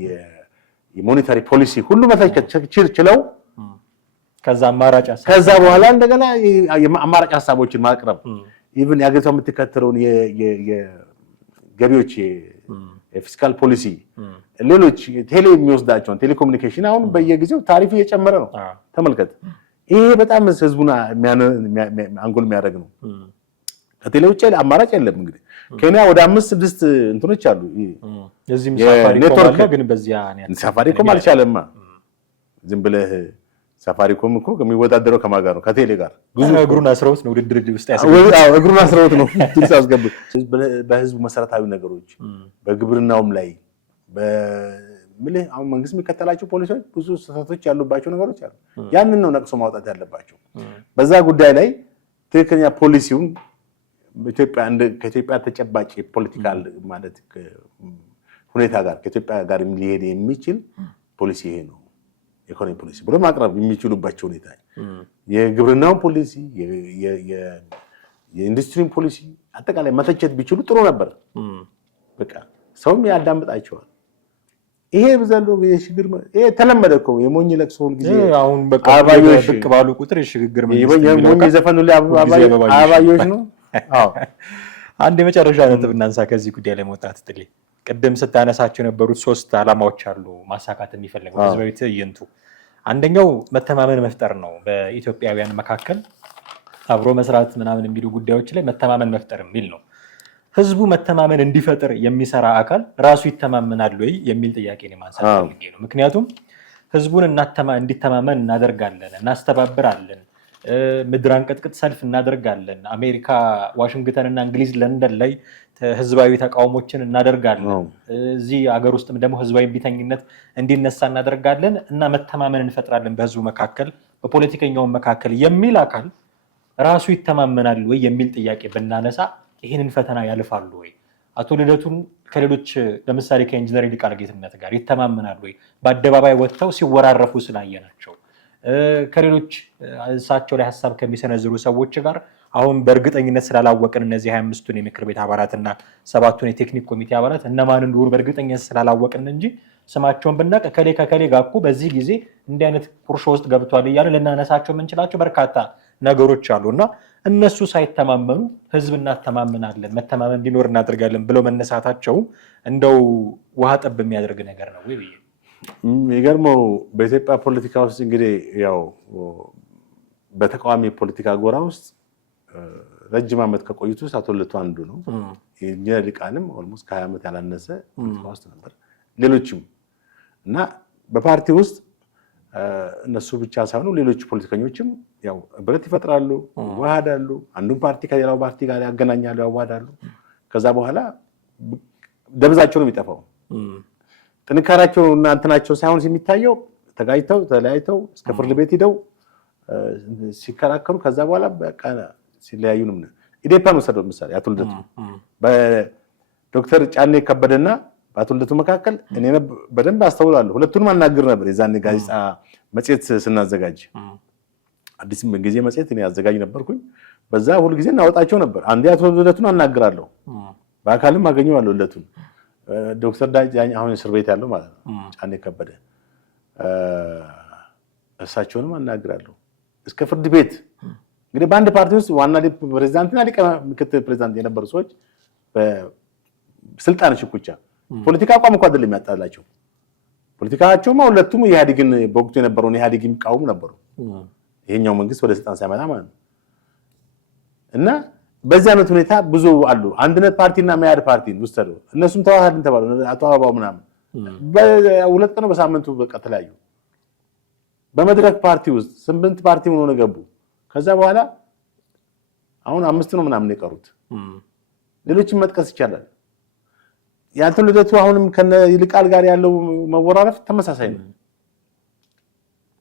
የሞኔታሪ ፖሊሲ ሁሉ መታች ችለው ከዛ በኋላ እንደገና አማራጭ ሀሳቦችን ማቅረብ ኢቭን የሀገሪቷ የምትከተለውን ገቢዎች የፊስካል ፖሊሲ ሌሎች ቴሌ የሚወስዳቸውን ቴሌኮሙኒኬሽን አሁን በየጊዜው ታሪፍ እየጨመረ ነው። ተመልከት። ይሄ በጣም ህዝቡን አንጎል የሚያደርግ ነው። ከቴሌ ውጭ አማራጭ የለም። እንግዲህ ኬንያ ወደ 5-6 እንትኖች አሉ። እዚህም ሳፋሪኮም አለ፣ ግን በዚያ ሳፋሪኮም አልቻለማ። ዝም ብለህ ሳፋሪኮም እኮ የሚወዳደረው ከማን ጋር ነው? ከቴሌ ጋር። እግሩን አስረውት ነው ውድድር ውስጥ እግሩን አስረውት ነው ያስገቡ። በህዝቡ መሰረታዊ ነገሮች በግብርናውም ላይ በምልህ አሁን መንግስት የሚከተላቸው ፖሊሲዎች ብዙ ስህተቶች ያሉባቸው ነገሮች አሉ። ያንን ነው ነቅሶ ማውጣት ያለባቸው። በዛ ጉዳይ ላይ ትክክለኛ ፖሊሲውን ከኢትዮጵያ ተጨባጭ ፖለቲካል ማለት ሁኔታ ጋር ከኢትዮጵያ ጋር ሊሄድ የሚችል ፖሊሲ ይሄ ነው ኢኮኖሚ ፖሊሲ ብሎ ማቅረብ የሚችሉባቸው ሁኔታ የግብርናውን ፖሊሲ የኢንዱስትሪን ፖሊሲ አጠቃላይ መተቸት ቢችሉ ጥሩ ነበር። በቃ ሰውም ያዳምጣቸዋል። ይሄ በዘሎ የሽግግር ይሄ ተለመደ እኮ የሞኝ ለቅሶ ሁሉ ጊዜ አሁን በቃ አባዮች ብቅ ባሉ ቁጥር የሽግግር መንግስት የሞኝ ዘፈኑ ላይ አባዮች ነው። አዎ አንድ የመጨረሻ ነጥብ እናንሳ ከዚህ ጉዳይ ላይ መውጣት ጥሌ ቅድም ስታነሳቸው የነበሩት 3 ዓላማዎች አሉ ማሳካት የሚፈልገው ህዝባዊ ትዕይንቱ። አንደኛው መተማመን መፍጠር ነው። በኢትዮጵያውያን መካከል አብሮ መስራት ምናምን የሚሉ ጉዳዮች ላይ መተማመን መፍጠር የሚል ነው። ህዝቡ መተማመን እንዲፈጥር የሚሰራ አካል ራሱ ይተማመናል ወይ የሚል ጥያቄ ነው ማንሳት ፈልጌ ነው። ምክንያቱም ህዝቡን እንዲተማመን እናደርጋለን፣ እናስተባብራለን፣ ምድር አንቀጥቅጥ ሰልፍ እናደርጋለን፣ አሜሪካ ዋሽንግተን እና እንግሊዝ ለንደን ላይ ህዝባዊ ተቃውሞችን እናደርጋለን፣ እዚህ አገር ውስጥም ደግሞ ህዝባዊ ቢተኝነት እንዲነሳ እናደርጋለን እና መተማመን እንፈጥራለን በህዝቡ መካከል በፖለቲከኛው መካከል የሚል አካል ራሱ ይተማመናል ወይ የሚል ጥያቄ ብናነሳ ይህንን ፈተና ያልፋሉ ወይ? አቶ ልደቱን ከሌሎች ለምሳሌ ከኢንጂነር ይልቃል ጌትነት ጋር ይተማመናል ወይ? በአደባባይ ወጥተው ሲወራረፉ ስላየናቸው ከሌሎች እሳቸው ላይ ሀሳብ ከሚሰነዝሩ ሰዎች ጋር አሁን በእርግጠኝነት ስላላወቅን እነዚህ 25ቱን የምክር ቤት አባላትና 7ቱን የቴክኒክ ኮሚቴ አባላት እነማን እንደሆኑ በእርግጠኝነት ስላላወቅን እንጂ ስማቸውን ብናቅ ከሌ ጋር እኮ በዚህ ጊዜ እንዲህ አይነት ቁርሾ ውስጥ ገብቷል እያለ ልናነሳቸው የምንችላቸው በርካታ ነገሮች አሉ እና እነሱ ሳይተማመኑ ህዝብ እናተማመናለን መተማመን እንዲኖር እናደርጋለን ብለው መነሳታቸው እንደው ውሃ ጠብ የሚያደርግ ነገር ነው ወይ ብዬ የሚገርመው በኢትዮጵያ ፖለቲካ ውስጥ እንግዲህ ያው በተቃዋሚ ፖለቲካ ጎራ ውስጥ ረጅም ዓመት ከቆዩት ውስጥ አቶ ልደቱ አንዱ ነው። ኢንጂነር ይልቃልም ኦልሞስት ከ20 ዓመት ያላነሰ ፖለቲካ ውስጥ ነበር። ሌሎችም እና በፓርቲ ውስጥ እነሱ ብቻ ሳይሆኑ ሌሎች ፖለቲከኞችም ያው ህብረት ይፈጥራሉ፣ ይዋሃዳሉ፣ አንዱን ፓርቲ ከሌላው ፓርቲ ጋር ያገናኛሉ፣ ያዋሃዳሉ። ከዛ በኋላ ደብዛቸው ነው የሚጠፋው። ጥንካሬያቸው እና እንትናቸው ሳይሆን የሚታየው ተጋጭተው ተለያይተው እስከ ፍርድ ቤት ሂደው ሲከራከሩ ከዛ በኋላ በቃ ሲለያዩ ነው። ኢዴፓን ወሰደው ምሳሌ አቶ ልደቱ በዶክተር ጫኔ ከበደና በአቶ ልደቱ መካከል እኔ በደንብ አስተውላለሁ። ሁለቱንም አናግር ነበር። የዛኔ ጋዜጣ መጽሔት ስናዘጋጅ አዲስ ጊዜ መጽሔት እኔ አዘጋጅ ነበርኩኝ። በዛ ሁሉ ጊዜ እናወጣቸው ነበር። አንዴ አቶ ልደቱን አናግራለሁ፣ በአካልም አገኘዋለሁ ልደቱን። ዶክተር ዳኛን አሁን እስር ቤት ያለው ማለት ነው ጫኔ ከበደ እሳቸውንም አናግራለሁ እስከ ፍርድ ቤት። እንግዲህ በአንድ ፓርቲ ውስጥ ዋና ፕሬዚዳንትና ምክትል ፕሬዚዳንት የነበሩ ሰዎች በስልጣን ሽኩቻ ፖለቲካ አቋም እንኳን አይደለም ያጣላቸው። ፖለቲካቸውማ ሁለቱም ኢህአዴግን በወቅቱ የነበረውን ኢህአዴግ የሚቃወሙ ነበሩ። ይሄኛው መንግስት ወደ ስልጣን ሳይመጣ ማለት ነው። እና በዚህ አይነት ሁኔታ ብዙ አሉ። አንድነት ፓርቲና መያድ ፓርቲን ወሰዱ። እነሱም ተዋሃድን ተባሉ። አቶ አበባው ምናምን በሁለት ቀን በሳምንቱ በቃ ተለያዩ። በመድረክ ፓርቲ ውስጥ 8 ፓርቲ ሆነው ገቡ። ከዛ በኋላ አሁን 5 ነው ምናምን የቀሩት። ሌሎችም መጥቀስ ይቻላል። የአቶ ልደቱ አሁንም ከነ ይልቃል ጋር ያለው መወራረፍ ተመሳሳይ ነው።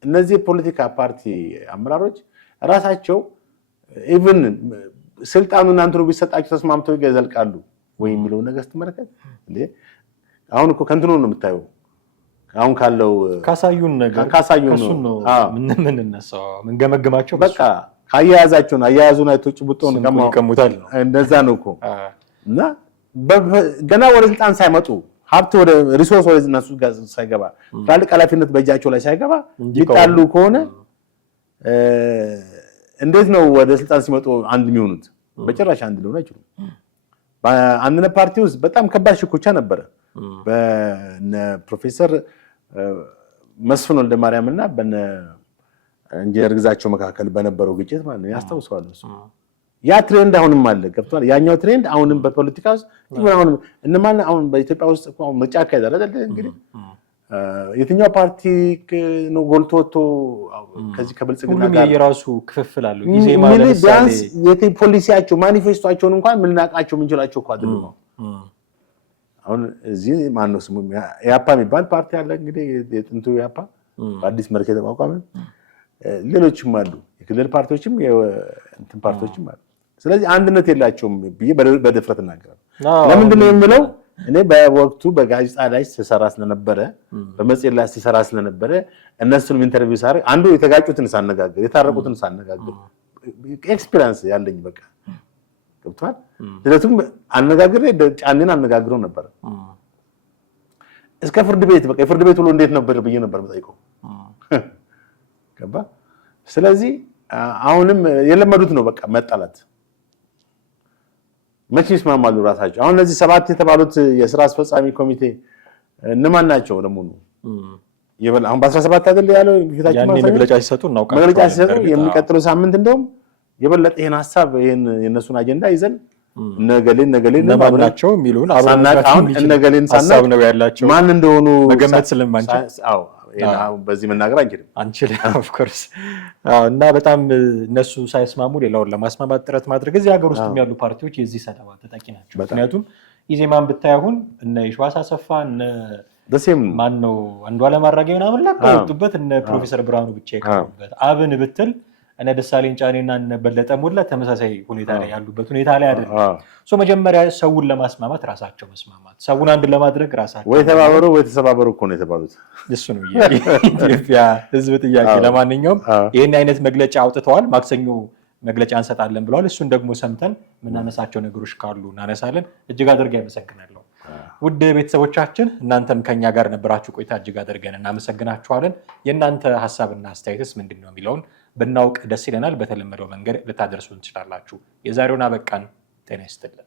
እነዚህ ፖለቲካ ፓርቲ አመራሮች ራሳቸው ኢቭን ስልጣኑን አንተሩ ቢሰጣቸው ተስማምተው ይዘልቃሉ ወይ የሚለው ነገር ስትመለከት እንዴ አሁን እኮ ከንትኑ ነው የምታየው። አሁን ካለው ካሳዩን ነገር ካሳዩን ነው ምን እነሳው ምን ገመገማቸው በቃ ካያያዛቸውን አያያዙን አይቶ ጭብጦን ከሙታል ነው እንደዛ ነው እኮ እና ገና ወደ ስልጣን ሳይመጡ ሀብት ወደ ሪሶርስ ወደ እነሱ ጋር ሳይገባ ትላልቅ ኃላፊነት በእጃቸው ላይ ሳይገባ ይጣሉ ከሆነ እንዴት ነው ወደ ስልጣን ሲመጡ አንድ የሚሆኑት? በጭራሽ አንድ ሊሆኑ አይችሉም። በአንድነት ፓርቲ ውስጥ በጣም ከባድ ሽኩቻ ነበረ። በነ ፕሮፌሰር መስፍን ወልደማርያም እና በነ ኢንጂነር ግዛቸው መካከል በነበረው ግጭት ማለት ነው ያስታውሳሉ። ያ ትሬንድ አሁንም አለ ገብቷል። ያኛው ትሬንድ አሁንም በፖለቲካ ውስጥ አሁንም እነማን አሁን በኢትዮጵያ ውስጥ ምርጫ አካሄዳል አይደል? እንግዲህ የትኛው ፓርቲ ነው ጎልቶ ወጥቶ ከዚህ ከብልጽግና ጋር የራሱ ክፍፍል አለው። ኢዜማ ቢያንስ የፖሊሲያቸው ማኒፌስቶአቸውን እንኳን ምንናቃቸው ምንችላቸው እኮ አይደለም። አሁን እዚህ ማን ነው ስሙ ያፓ የሚባል ፓርቲ አለ እንግዲህ የጥንቱ ያፓ በአዲስ መልክ የተቋቋመ ሌሎችም አሉ፣ የክልል ፓርቲዎችም የእንትን ፓርቲዎችም አሉ። ስለዚህ አንድነት የላቸውም ብዬ በድፍረት እናገራለሁ። ለምንድን ነው የምለው? እኔ በወቅቱ በጋዜጣ ላይ ሲሰራ ስለነበረ በመጽሔት ላይ ሲሰራ ስለነበረ እነሱንም ኢንተርቪው ሳደርግ አንዱ የተጋጩትን ሳነጋግር የታረቁትን ሳነጋግር ኤክስፒሪየንስ ያለኝ በቃ ገብቷል። ስለቱም አነጋግሬ ጫኔን አነጋግረው ነበር እስከ ፍርድ ቤት በቃ የፍርድ ቤት ሁሉ እንዴት ነበር ብዬ ነበር የምጠይቀው ገባ። ስለዚህ አሁንም የለመዱት ነው በቃ መጣላት። መቼ ይስማማሉ ራሳቸው? አሁን እነዚህ 7 የተባሉት የሥራ አስፈጻሚ ኮሚቴ እነማን ናቸው ደግሞ ነው ይበል? አሁን በ17 አይደል ያለው ፊታችን ማለት ነው መግለጫ ሲሰጡ እናውቃለን። መግለጫ ሲሰጡ የሚቀጥለው ሳምንት እንደውም የበለጠ ይሄን ሐሳብ ይሄን የነሱን አጀንዳ ይዘን ነገሌን ናቸው የሚሉን አሁን ነገሌን ሐሳብ ነው ያላቸው ማን እንደሆኑ መገመት ስለማንችል አዎ በዚህ መናገር አንችልም ኦፍ ኮርስ። እና በጣም እነሱ ሳይስማሙ ሌላውን ለማስማማት ጥረት ማድረግ እዚህ ሀገር ውስጥ ያሉ ፓርቲዎች የዚህ ሰለባ ተጠቂ ናቸው። ምክንያቱም ኢዜማን ብታይ አሁን እነ የሺዋስ አሰፋ እነ ማን ነው አንዱዓለም አራጌ ምናምን ላቀውጡበት እነ ፕሮፌሰር ብርሃኑ ብቻ ይቀርቡበት። አብን ብትል እነ ደሳለኝ ጫኔና እነ በለጠ ሞላ ተመሳሳይ ሁኔታ ላይ ያሉበት ሁኔታ ላይ አይደለም። መጀመሪያ ሰውን ለማስማማት ራሳቸው መስማማት፣ ሰውን አንድ ለማድረግ ራሳቸው ወይ ተባበሩ ወይ ተሰባበሩ እኮ ነው የተባሉት። እሱ ነው የኢትዮጵያ ሕዝብ ጥያቄ። ለማንኛውም ይህን አይነት መግለጫ አውጥተዋል። ማክሰኞ መግለጫ እንሰጣለን ብለዋል። እሱን ደግሞ ሰምተን የምናነሳቸው ነገሮች ካሉ እናነሳለን። እጅግ አድርጌ አመሰግናለሁ። ውድ ቤተሰቦቻችን እናንተም ከኛ ጋር ነበራችሁ ቆይታ እጅግ አድርገን እናመሰግናችኋለን። የእናንተ ሀሳብና አስተያየትስ ምንድን ነው የሚለውን ብናውቅ ደስ ይለናል። በተለመደው መንገድ ልታደርሱን ትችላላችሁ። የዛሬውን አበቃን። ጤና ይስጥልን።